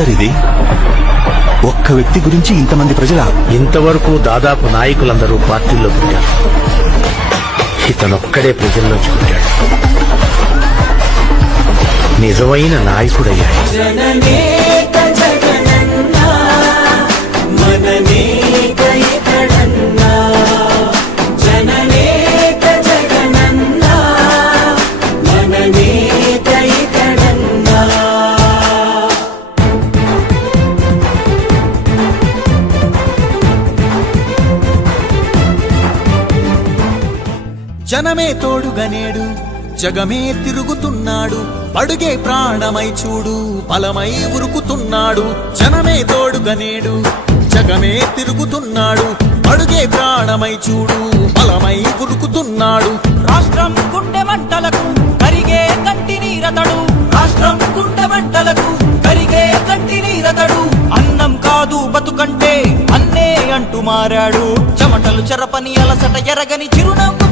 Sir ఇది? ఒక్క వ్యక్తి గురించి ఇంతమంది ప్రజల? ఇంతవరకు దాదాపు నాయకులందరూ పార్టీల్లో పుట్టారు. ఇతనొక్కడే ప్రజల్లోంచి పుట్టాడు. నిజమైన నాయకుడయ్యాడు. జనమే తోడుగనేడు జగమే తిరుగుతున్నాడు, అడుగే ప్రాణమై చూడు బలమై ఉరుకుతున్నాడు. జనమే తోడుగనేడు జగమే తిరుగుతున్నాడు, అడుగే ప్రాణమై చూడు బలమై ఉరుకుతున్నాడు. రాష్ట్రం గుండె మంటలకు కరిగే కంటి నీరతడు, రాష్ట్రం గుండె మంటలకు కరిగే కంటి నీరతడు. అన్నం కాదు బతుకంటే అన్నే అంటూ మారాడు. చెమటలు చెరపని అలసట ఎరగని చిరునవ్వు